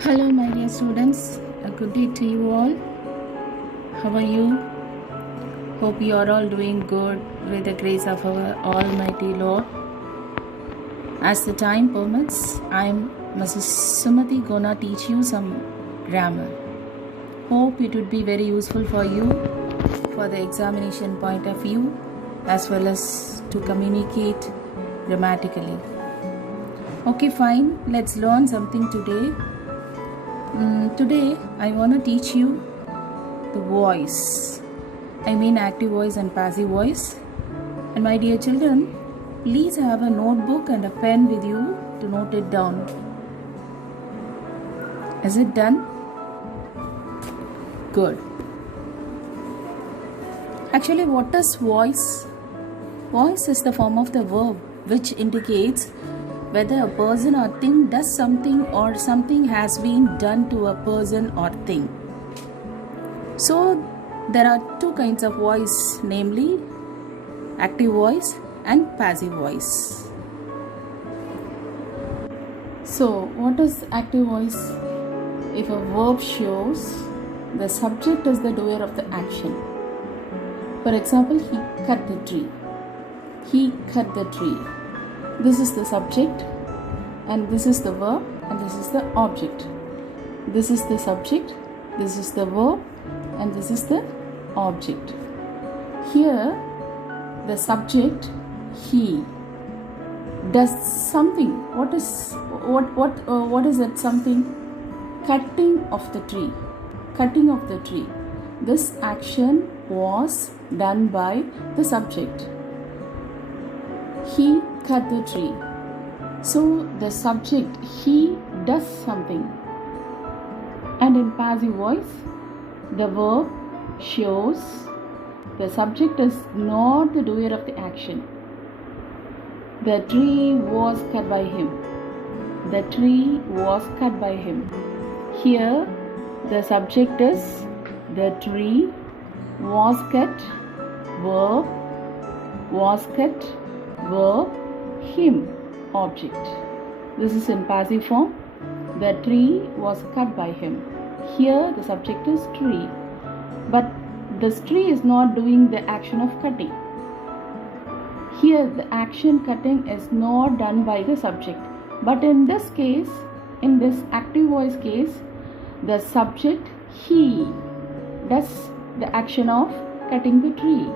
Hello, my dear students. A good day to you all. How are you? Hope you are all doing good with the grace of our Almighty Lord. As the time permits, I am Mrs. Sumati gonna teach you some grammar. Hope it would be very useful for you for the examination point of view as well as to communicate grammatically. Okay, fine. Let's learn something today. Today I want to teach you the voice. I mean active voice and passive voice. And my dear children, please have a notebook and a pen with you to note it down. Is it done? Good. Actually, what is voice? Voice is the form of the verb which indicates whether a person or thing does something or something has been done to a person or thing. So there are two kinds of voice, namely active voice and passive voice. So what is active voice? If a verb shows the subject is the doer of the action. For example, he cut the tree. He cut the tree. This is the subject and this is the verb and this is the object. This is the subject, this is the verb and this is the object. Here the subject, he, does something. What is that something? Cutting of the tree. Cutting of the tree. This action was done by the subject. He cut the tree. So the subject, he, does something. And in passive voice, the verb shows the subject is not the doer of the action. The tree was cut by him. The tree was cut by him. Here the subject is the tree was cut, verb, was cut, verb, him, object. This is in passive form. The tree was cut by him. Here the subject is tree. But this tree is not doing the action of cutting. Here the action cutting is not done by the subject. But in this case, in this active voice case, the subject, he, does the action of cutting the tree.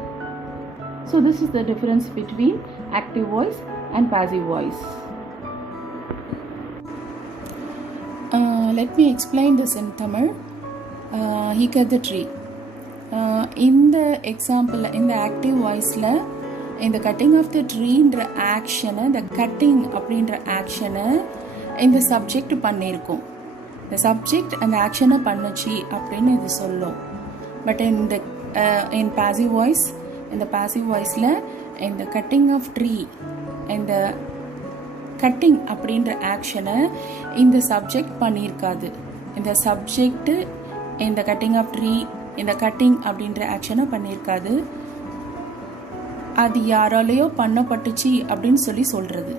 So this is the difference between active voice and passive voice. Let me explain this in Tamil. He cut the tree. In the example, in the active voice, in the cutting of the tree action, the cutting அப்படின்ற action in the subject பண்ணிருக்கும். The subject and the action பண்ணுச்சு அப்படின்னு இது சொல்லும். But in passive voice, in the passive voice in the cutting of tree, in the cutting அப்படின்ற action இந்த subject பண்ணிருக்காது. In the subject in the cutting of tree, in the cutting அப்படின்ற action பண்ணிருக்காது. அது யாராலையோ பண்ணப்பட்டுச்சு அப்படின்னு சொல்றது.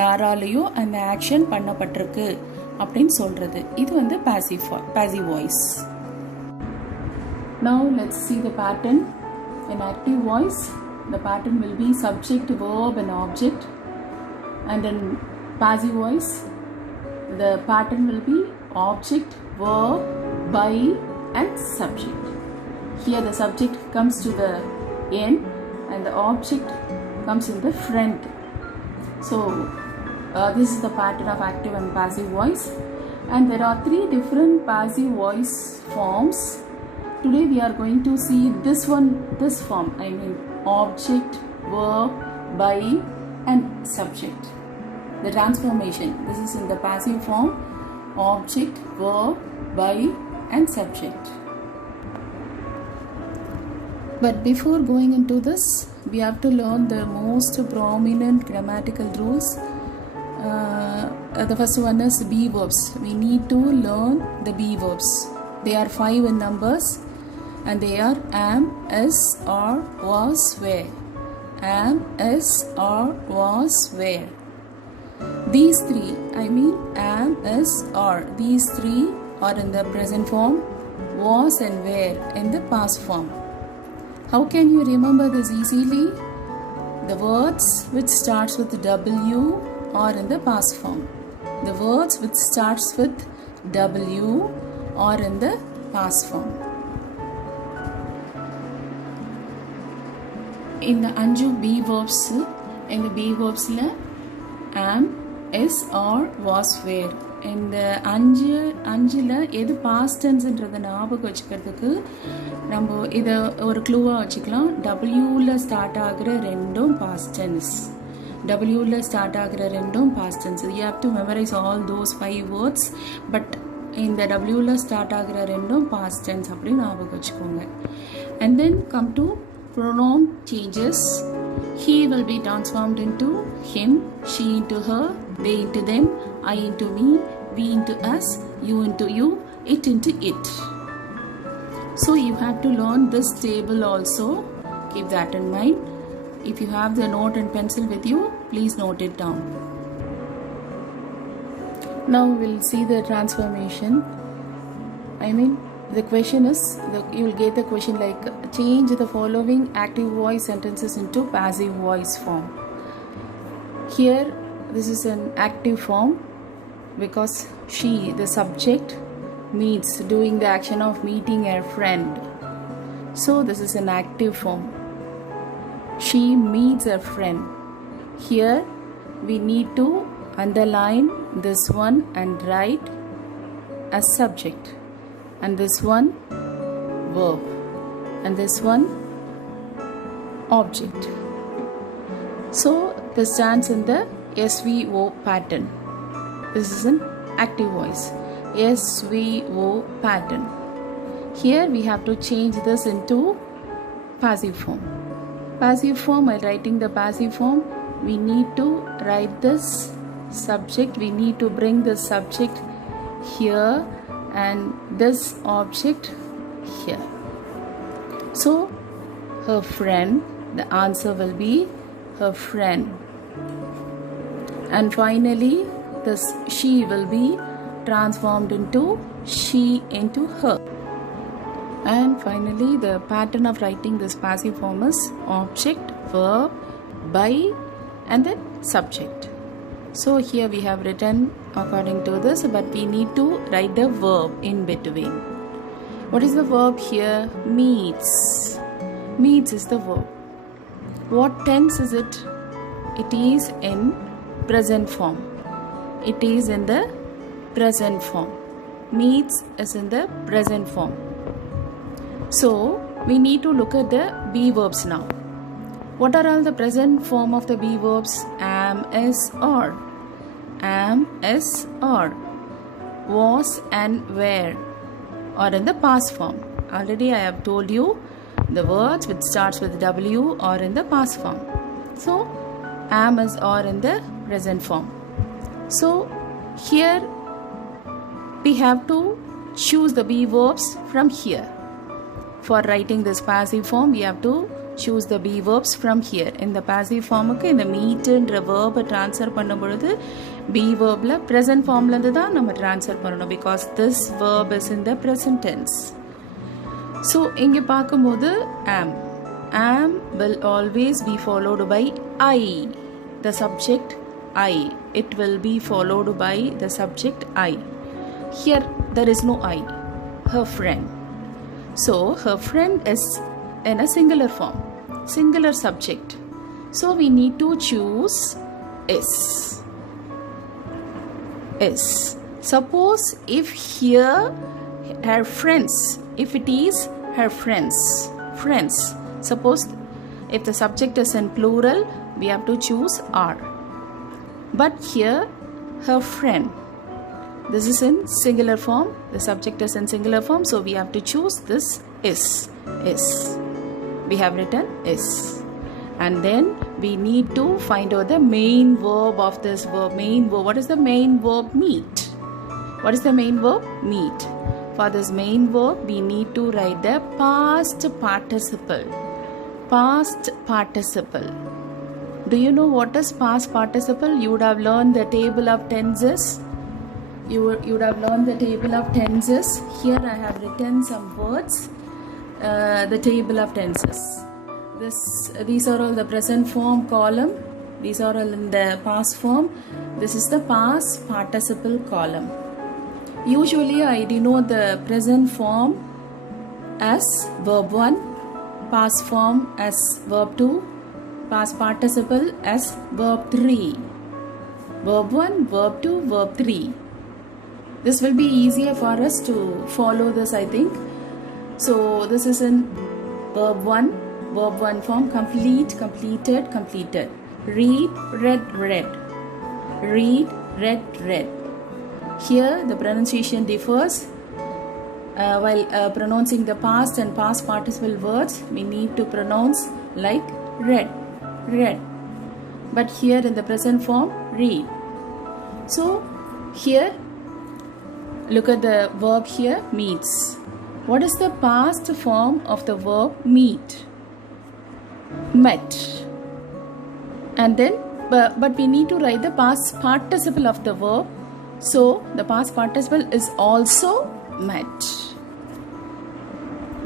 யாராலையோ அந்த ஆக்ஷன் பண்ணப்பட்டிருக்கு அப்படின்னு சொல்றது. இது வந்து passive voice. Now let's see the pattern. In active voice, the pattern will be subject, verb and object. And in passive voice, the pattern will be object, verb, by and subject. Here the subject comes to the end and the object comes in the front. So this is the pattern of active and passive voice. And there are three different passive voice forms. Today we are going to see this form, I mean object, verb, by and subject. The transformation, this is in the passive form, object, verb, by and subject. But before going into this, we have to learn the most prominent grammatical rules. The first one is be verbs. We need to learn the be verbs. They are 5 in numbers and they are am, is, are, was, were. Am, is, are, was, were. These three, I mean am, is, are, these three are in the present form, was and were in the past form. How can you remember this easily? The words which starts with W are in the past form. The words which starts with W are in the past form. In the Anju B verbs, in the B verbs am, is, are, was, were. இந்த அஞ்சில் எது பாஸ்ட் டென்ஸ்ன்றதை ஞாபகம் வச்சுக்கிறதுக்கு நம்ம இதை ஒரு க்ளூவாக வச்சுக்கலாம். டபிள்யூவில் ஸ்டார்ட் ஆகிற ரெண்டும் பாஸ்ட் டென்ஸ். டபிள்யூவில் ஸ்டார்ட் ஆகிற ரெண்டும் past tense. You have to memorize all those 5 words. But இந்த டபிள்யூவில் ஸ்டார்ட் ஆகிற ரெண்டும் பாஸ்ட் டென்ஸ் அப்படின்னு ஞாபகம் வச்சுக்கோங்க. And then come to pronoun changes. He will be transformed into him, she into her, they into them, I into me, we into us, you into you, it into it. So you have to learn this table also. Keep that in mind. If you have the note and pencil with you, please note it down. Now we'll see the transformation. I mean, the question is, you will get the question like, change the following active voice sentences into passive voice form. Here, this is an active form because she, the subject, meets, doing the action of meeting her friend. So, this is an active form. She meets her friend. Here, we need to underline this one and write as subject. And this one verb, and this one object. So this stands in the SVO pattern. This is an active voice. SVO pattern. Here we have to change this into passive form. Passive form, while writing the passive form, we need to write this subject. We need to bring the subject here and this object here. So her friend, the answer will be her friend. And finally this she will be transformed into she into her. And finally the pattern of writing this passive form is object, verb, by, and then subject. So here we have written according to this, but we need to write the verb in between. What is the verb here? Meets. Meets is the verb. What tense is it? It is in present form. It is in the present form. Meets is in the present form. So we need to look at the be verbs now. What are all the present form of the be verbs? Am, is, are. Am, is, are. Was and were are in the past form. Already I have told you the words which starts with W are in the past form. So am, is, are in the present form. So here we have to choose the be verbs from here. For writing this passive form, we have to choose the be verbs from here. In the passive form, in the meet என்ற verb transfer பண்ணும்பொழுது be verbல present formல இருந்து தான் நம்ம transfer பண்ணணும், because this verb is in the present tense. So இங்க பார்க்கும்போது am will always be followed by I, the subject I. It will be followed by the subject I. Here there is no I. Her friend. So her friend is in a singular form, singular subject. So we need to choose is. Is. Suppose if here her friends, if it is her friends, friends. Suppose if the subject is in plural, we have to choose are. But here her friend, this is in singular form, the subject is in singular form, so we have to choose this is. We have written is. And then we need to find out the main verb of this verb. Main verb, what is the main verb? Meet. What is the main verb? Meet. For this main verb, we need to write the past participle. Past participle. Do you know what is past participle? You would have learned the table of tenses. You would have learned the table of tenses. Here I have written some words. The table of tenses. These are all the present form column. These are all in the past form. This is the past participle column. Usually I denote the present form as verb 1, past form as verb 2, past participle as verb 3. Verb 1, verb 2, verb 3. This will be easier for us to follow this, I think. So this is in verb 1 form, complete, completed, completed. Read, read, read. Read, read, read. Here the pronunciation differs. While pronouncing the past and past participle words, we need to pronounce like read, read. But here in the present form, read. So here, look at the verb here, meets. What is the past form of the verb meet? Met. And then, but we need to write the past participle of the verb. So the past participle is also met.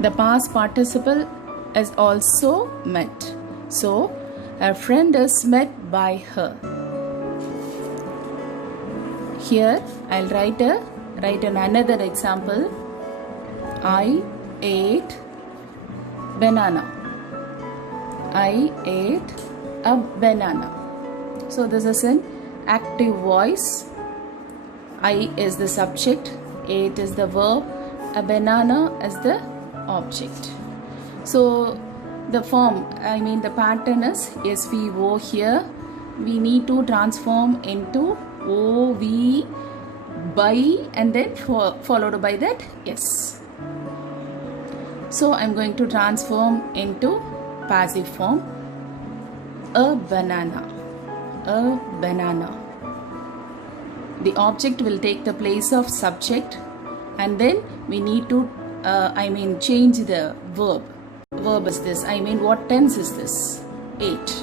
The past participle is also met. So her friend is met by her. Here I'll write another example. I ate banana. I ate a banana. So this is an active voice. I is the subject, ate is the verb, a banana is the object. So the form, the pattern is SVO here. We need to transform into OV by and then followed by that S. So I'm going to transform into passive form. A banana. A banana. The object will take the place of subject and then we need to change the verb. Verb is this. What tense is this? Ate.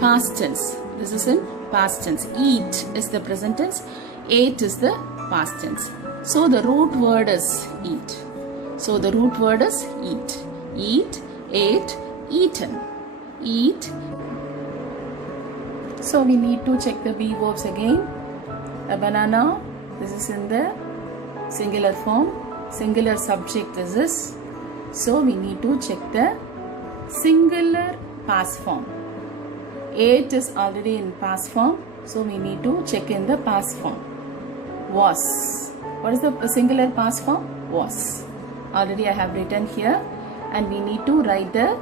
Past tense. This is in past tense. Eat is the present tense. Ate is the past tense. So the root word is eat. So the root word is eat. Eat, ate, eaten. Eat. So we need to check the be verbs again. A banana, this is in the singular form. Singular subject this is. So we need to check the singular past form. Ate is already in past form. So we need to check in the past form. Was. What is the singular past form? Was. Already I have written here. And we need to write the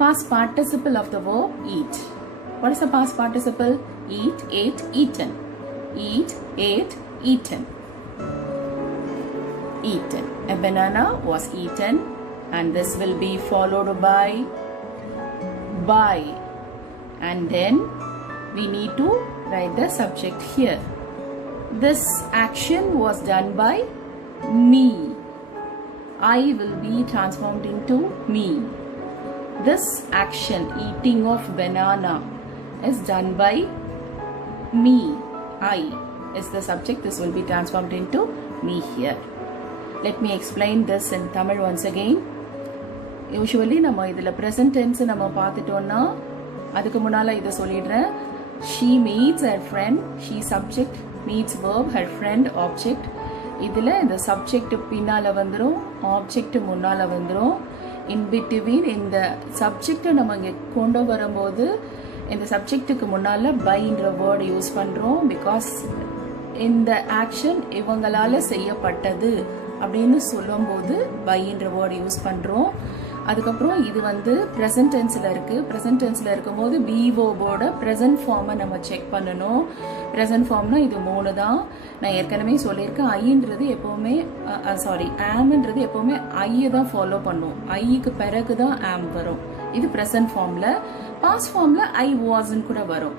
past participle of the verb eat. What is the past participle? Eat, ate, eaten. Eat, ate, eaten. Eaten. A banana was eaten and this will be followed by and then we need to write the subject here. This action was done by me. I will be transformed into me. This action, eating of banana, is done by me. I is the subject. This will be transformed into me here. Let me explain this in Tamil once again. Usually நம்ம இதில் present tense நம்ம பார்த்துட்டோம்னா அதுக்கு முன்னால் இதை சொல்லிடுறேன். She meets her friend. She subject meets verb. Her friend object. இதில் இந்த subject பின்னால் வந்துடும், object முன்னால் வந்துடும். In between இந்த subject நம்ம இங்கே கொண்டு வரும்போது இந்த சப்ஜெக்ட்டுக்கு முன்னால் பைன்ற வேர்டு யூஸ் பண்ணுறோம். பிகாஸ் இந்த ஆக்ஷன் இவங்களால செய்யப்பட்டது அப்படின்னு சொல்லும்போது பைன்ற வேர்டு யூஸ் பண்ணுறோம். அதுக்கப்புறம் இது வந்து ப்ரெசன்ட் டென்ஸில் இருக்குது. ப்ரெசன்ட் டென்ஸில் இருக்கும்போது பி வேர்போட ப்ரெசன்ட் ஃபார்மை நம்ம செக் பண்ணணும். ப்ரெசன்ட் ஃபார்ம்னா இது 3 தான். நான் ஏற்கனவே சொல்லியிருக்கேன். ஐன்றது எப்போவுமே ஆம்ன்றது எப்போவுமே ஐயை தான் ஃபாலோ பண்ணும். ஐக்கு பிறகு தான் ஆம் வரும். இது ப்ரெசன்ட் ஃபார்மில். பாஸ்ட் ஃபார்மில் ஐ வாஸ்ன்னு கூட வரும்.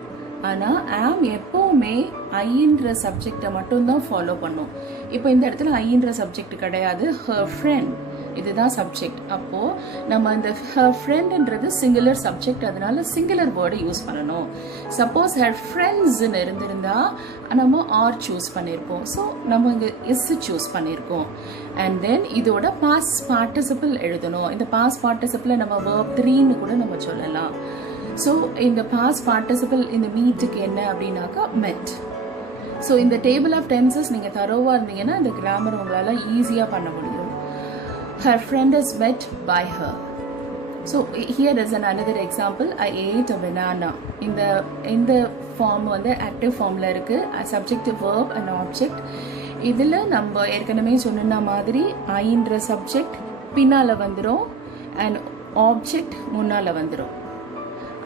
ஆனால் ஆம் எப்போவுமே ஐன்ற சப்ஜெக்டை மட்டும்தான் ஃபாலோ பண்ணும். இப்போ இந்த இடத்துல ஐன்ற சப்ஜெக்ட் கிடையாது. ஹர் ஃப்ரெண்ட் இதுதான் சப்ஜெக்ட். அப்போ நம்ம இந்த her friendன்றது சிங்குலர் சப்ஜெக்ட், அதனால சிங்குலர் வேர்டு யூஸ் பண்ணணும். சப்போஸ் her friendsன்னு இருந்திருந்தா நம்ம ஆர் சூஸ் பண்ணியிருப்போம். ஸோ நம்ம இங்கே இஸ் சூஸ் பண்ணியிருக்கோம். அண்ட் தென் இதோட பாஸ்ட் பார்ட்டிசிபிள் எழுதணும். இந்த பாஸ்ட் பார்ட்டிசிபிளை நம்ம verb 3ன்னு கூட நம்ம சொல்லலாம். ஸோ இந்த பாஸ்ட் பார்ட்டிசிபிள் இந்த மீட்டுக்கு என்ன அப்படின்னாக்கா met. ஸோ இந்த டேபிள் ஆஃப் டென்சஸ் நீங்கள் தரோவாக இருந்தீங்கன்னா இந்த கிராமர் உங்களால் ஈஸியாக பண்ண முடியும். her friend is met by her. So here is another example. I ate a banana. இந்த ஃபார்ம் வந்து ஆக்டிவ் ஃபார்மில் இருக்குது. Subject verb and object. இதில் நம்ம ஏற்கனவே சொன்ன மாதிரி ஐன்ற சப்ஜெக்ட் பின்னால் வந்துடும் அண்ட் ஆப்ஜெக்ட் முன்னால் வந்துடும்.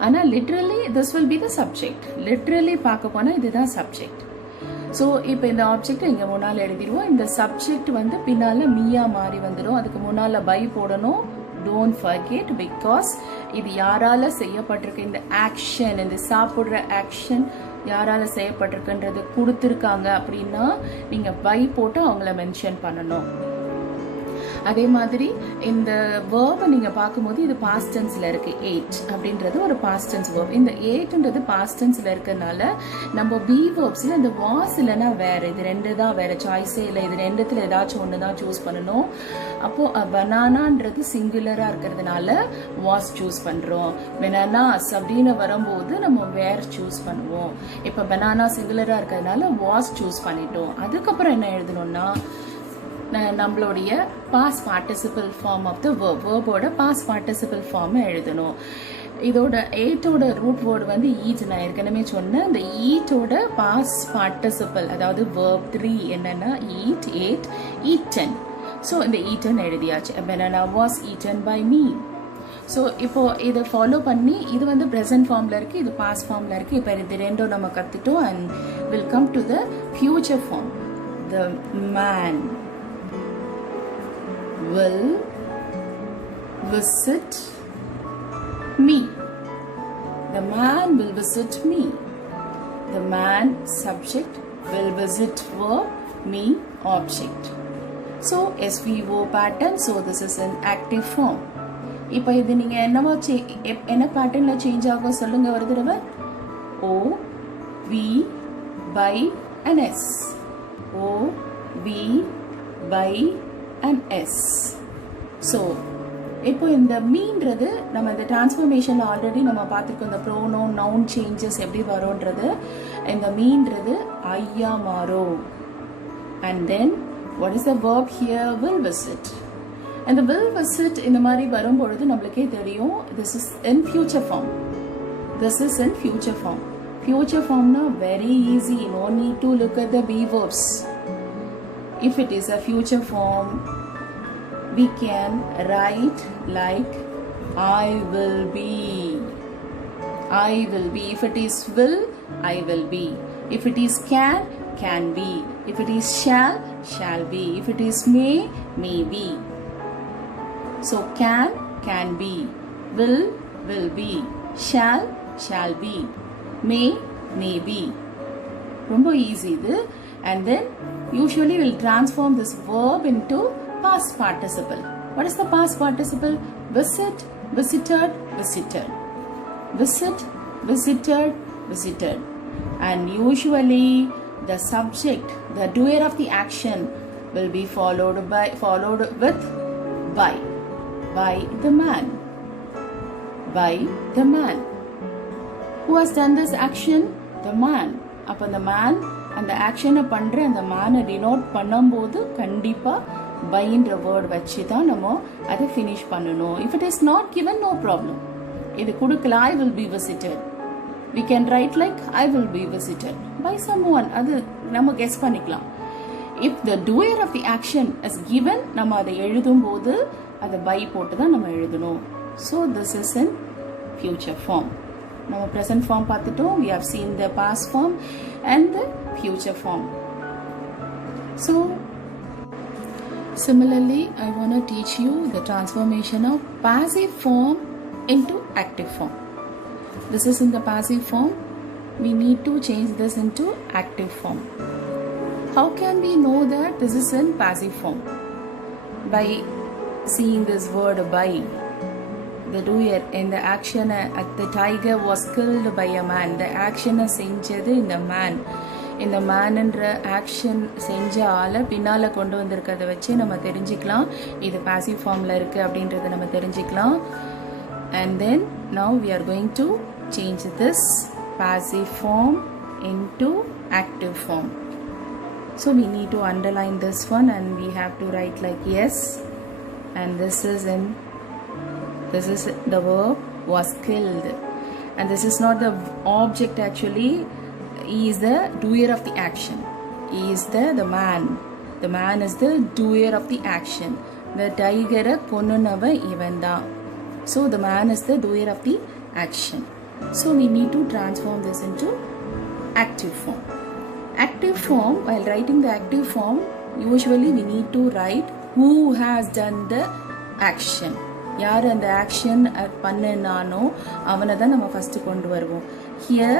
ஆனால் literally this will be the subject. Literally பார்க்க போனால் இதுதான் சப்ஜெக்ட். ஸோ இப்போ இந்த ஆப்ஜெக்ட் இங்கே முன்னால் எழுதிடுவோம். இந்த சப்ஜெக்ட் வந்து பின்னால் மீயா மாறி வந்துடும். அதுக்கு முன்னால் பை போடணும். டோன்ட் ஃபர்கெட், பிகாஸ் இது யாரால செய்யப்பட்டிருக்கு, இந்த ஆக்ஷன், இந்த சாப்பிட்ற ஆக்ஷன் யாரால செய்யப்பட்டிருக்குன்றது கொடுத்துருக்காங்க அப்படின்னா நீங்கள் பை போட்டு அவங்கள மென்ஷன் பண்ணணும். அதே மாதிரி இந்த வேர்பை நீங்கள் பார்க்கும்போது இது பாஸ்ட் டென்ஸில் இருக்குது. எயிட் அப்படின்றது ஒரு பாஸ்ட் டென்ஸ் வேர்ப். இந்த எயிட்ன்றது பாஸ்ட் டென்ஸில் இருக்கிறதுனால நம்ம பி வேர்ப்ஸில் இந்த வாஸ் இல்லைன்னா வேறு, இது ரெண்டு தான், வேறு சாய்ஸே இல்லை. இது ரெண்டுத்தில் ஏதாச்சும் ஒன்று தான் சூஸ் பண்ணணும். அப்போது பனானான்றது சிங்குலராக இருக்கிறதுனால வாஸ் சூஸ் பண்ணுறோம். பனானாஸ் அப்படின்னு வரும்போது நம்ம வேர் சூஸ் பண்ணுவோம். இப்போ பனானா சிங்குலராக இருக்கிறதுனால வாஸ் சூஸ் பண்ணிட்டோம். அதுக்கப்புறம் என்ன எழுதணும்னா நம்மளுடைய past participle form of the verb, வேர்போட பாஸ்ட் பார்ட்டிசிபிள் ஃபார்மை எழுதணும். இதோட எயிட்டோட ரூட் வேர்டு வந்து ஈட். நான் ஏற்கனவே சொன்னேன். இந்த ஈட்டோட பாஸ்ட் பார்ட்டிசிபிள் அதாவது வேர்ப் 3 என்னன்னா ஈட், ஏட், ஈட்டன். ஸோ இந்த ஈட்டன் எழுதியாச்சு. banana was eaten by me. ஸோ இப்போ இதை ஃபாலோ பண்ணி இது வந்து ப்ரெசன்ட் ஃபார்மில் இருக்குது, இது பாஸ்ட் ஃபார்மில் இருக்குது. இப்போ இது ரெண்டும் நம்ம கற்றுட்டோம். And will come to the future form. The man will visit me. The man will visit me. The man subject will visit verb, me object. So SVO pattern. So this is an active form. இப்போ இது நீங்க என்ன பேட்டர்ன்ல சேஞ்ச் ஆகும் சொல்லுங்க ஒரு தடவை. O V by and S. O V by and S. So இப்போ இந்த மீன்றது நம்ம இந்த டிரான்ஸ்ஃபர்மேஷன் ஆல்ரெடி நம்ம பார்த்துருக்கோம். இந்த ப்ரோனோன் நவுன் சேஞ்சஸ் எப்படி வரும்ன்றது. இந்த மீன்றது ஐயா மாறும். And then what is the verb here? will visit. and the will visit இந்த மாதிரி வரும்பொழுது நம்மளுக்கே தெரியும் this is in future form. This is in future form. Future form na very easy. No need to look at the be verbs. If it is a future form, we can write like I will be. I will be. If it is will, I will be. If it is can be. If it is shall be. If it is may be. So can be. Will be. Shall be. May be. Romba easy இது. And then usually we'll transform this verb into past participle. What is the past participle? Visit, visited, visited. Visit, visited, visited. And usually the subject, the doer of the action will be followed with by the man. By the man. Who has done this action? The man. அப்போ the man அந்த ஆக்ஷனை பண்ணுற அந்த மேனை டினோட் பண்ணும்போது கண்டிப்பாக பைன்ற வேர்ட் வச்சு தான் நம்ம அதை ஃபினிஷ் பண்ணணும். If it is not given, no problem. இது கொடுக்கல I will be visited. We can write like I will be visited by someone. அது நம்ம கெஸ் பண்ணிக்கலாம். If the doer of the action is given, நம்ம அதை எழுதும்போது அதை by போட்டு தான் நம்ம எழுதணும். So this is in future form. நம்ம present form பார்த்துட்டோம். we have seen the past form and the future form. So similarly I want to teach you the transformation of passive form into active form. This is in the passive form. We need to change this into active form. How can we know that this is in passive form? By seeing this word by. The doer in the action, the tiger was killed by a man. The action செஞ்சது இந்த man. இந்த மேன்ன்ற ஆக்ஷன் செஞ்ச ஆளை பின்னால் கொண்டு வந்திருக்கிறத வச்சு நம்ம தெரிஞ்சுக்கலாம் இது பாசிவ் ஃபார்மில் இருக்குது அப்படின்றத நம்ம தெரிஞ்சுக்கலாம். And then now we are going to change this passive form into active form. So we need to underline this one and we have to write like yes, and this is the verb was killed, and this is not the object actually. He is the doer of the action. He is the man. The man is the doer of the action. The tiger konunava ivanda. So the man is the doer of the action. So we need to transform this into active form. Active form, while writing the active form, usually we need to write who has done the action. யார் அந்த ஆக்ஷன் பண்ணனானோ அவனை தான் நம்ம ஃபர்ஸ்ட் கொண்டு வருவோம். Here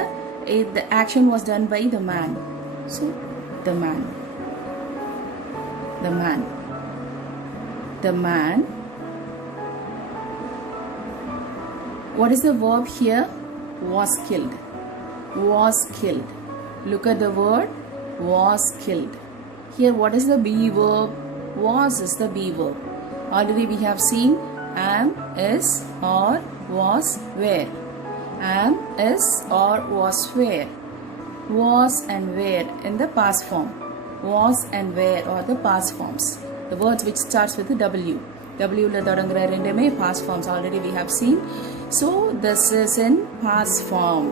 the action was done by the man. So the man. What is the verb here? Was killed. Look at the word was killed. Here what is the be verb? Was is the be verb. Already we have seen am, is, or, was, were. Am, is, or, was, were. Was and were in the past form. Was and were are the past forms. The words which starts with the W. W la thodangra rendume past forms already we have seen. So this is in past form.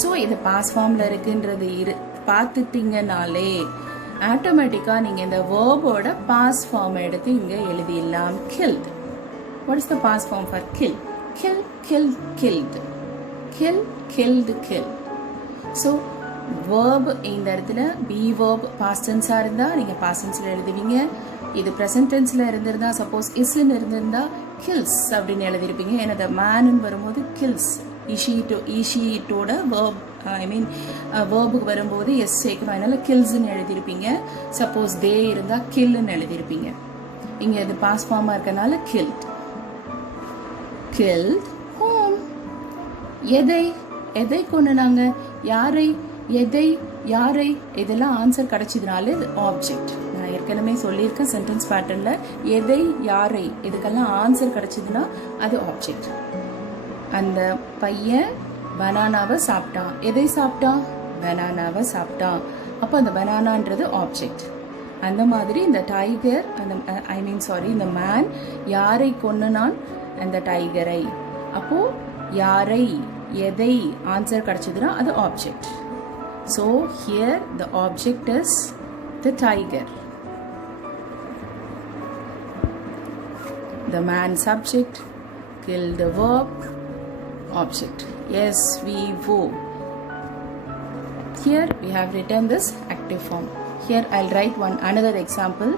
So இது past formல இருக்குன்றது பார்த்துட்டீங்கனாலே ஆட்டோமேட்டிக்காக நீங்கள் இந்த வேர்போட past form எடுத்து இங்கே எழுதிடலாம். Killed. What is the past form for kill? Kill, killed, killed. Kill, killed, killed. So verb இந்த இடத்துல be verb past tense-ஆ இருந்தால் நீங்கள் past tense-ல எழுதுவீங்க. இது present tense-ல இருந்திருந்தா சப்போஸ் isன்னு இருந்திருந்தா kills அப்படின்னு எழுதிருப்பீங்க. ஏன்னா the man-ன்னு வரும்போது kills. ஈஷீட்டோட verb வேர்புக்கு வரும்போது எஸ் சேர்க்கணும். அதனால கில்ஸ்ன்னு எழுதியிருப்பீங்க. சப்போஸ் தே இருந்தால் கில்லுன்னு எழுதியிருப்பீங்க. இங்கே இது பாஸ் ஃபார்மாக இருக்கனால கில்ட். Guilt home. எதை கொண்டுனாங்க? யாரை? எதை? யாரை? இதெல்லாம் ஆன்சர் கிடைச்சதுனால இது ஆப்ஜெக்ட். நான் ஏற்கனவே சொல்லியிருக்கேன் சென்டென்ஸ் பேட்டர்னில் எதை யாரை இதுக்கெல்லாம் ஆன்சர் கிடைச்சதுன்னா அது ஆப்ஜெக்ட். அந்த பையன் பனானாவை சாப்பிட்டான். எதை சாப்பிட்டான்? பனானாவை சாப்பிட்டான். அப்போ அந்த பனானான்றது ஆப்ஜெக்ட். அந்த மாதிரி இந்த டைகர் இந்த மேன் யாரை கொன்னுனான்? அந்த டைகரை. அப்போ யாரை எதை ஆன்சர் கிடைச்சதுன்னா அது object. So here the object is the tiger. The man subject, kill the verb, object. Yes, we wo. Here we have written this active form. Here I'll write another example.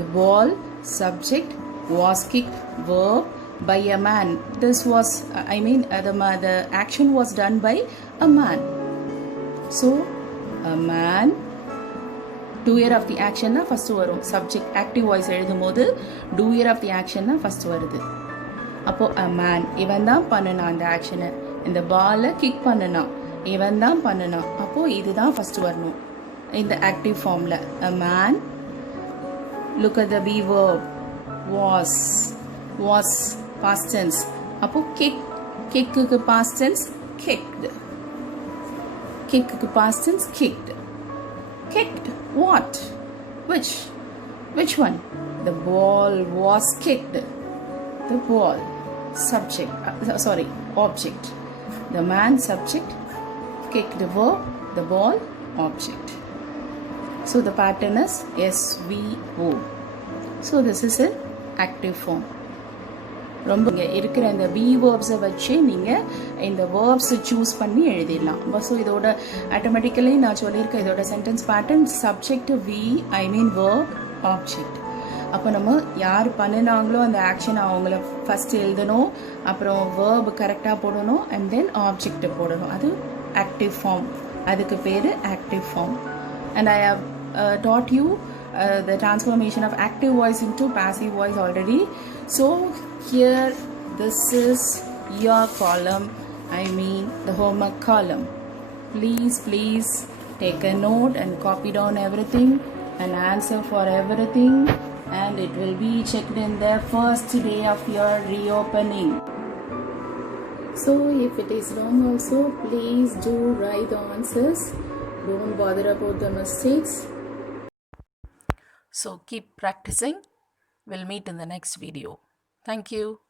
The ball subject was kicked verb by a man. This was the action was done by a man. So a man, doer of the action na first varum. Subject active voice எழுதும்போது doer of the action na first வருது. அப்போ a man இவன் தான் பண்ணனான் அந்த ஆக்ஷனை. இந்த பாலை கிக் பண்ணனான், இவன் தான் பண்ணனான். அப்போ இதுதான் ஃபர்ஸ்ட் வரணும் இந்த ஆக்டிவ் ஃபார்ம்ல. a man. Look at the be verb was past tense. அப்போ kick-க்கு past tense kicked. Kick-க்கு past tense kicked. Kicked what? Which one? The ball was kicked. The ball subject object. The man subject, kicked the verb, the ball object. So the pattern is SVO. So this is an active form. ரொம்ப இருக்கிற இந்த பி வேர்ப்ஸை வச்சு நீங்கள் இந்த வேர்ப்ஸை சூஸ் பண்ணி எழுதிடலாம். ஸோ இதோட ஆட்டோமேட்டிக்கலி நான் சொல்லியிருக்கேன் இதோட sentence pattern subject verb object. அப்போ நம்ம யார் பண்ணினாங்களோ அந்த ஆக்ஷன் அவங்கள ஃபஸ்ட் எழுதணும், அப்புறம் வேர்ப் கரெக்டாக போடணும், அண்ட் தென் ஆப்ஜெக்டை போடணும். அது ஆக்டிவ் ஃபார்ம். அதுக்கு பேர் active form. And I have taught you the transformation of active voice into passive voice already. So here this is your column, I mean the homework column. Please take a note and copy down everything and answer for everything, and it will be checked in the first day of your reopening. So if it is wrong also, please do write the answers. Don't bother about the mistakes. So keep practicing. We'll meet in the next video. Thank you.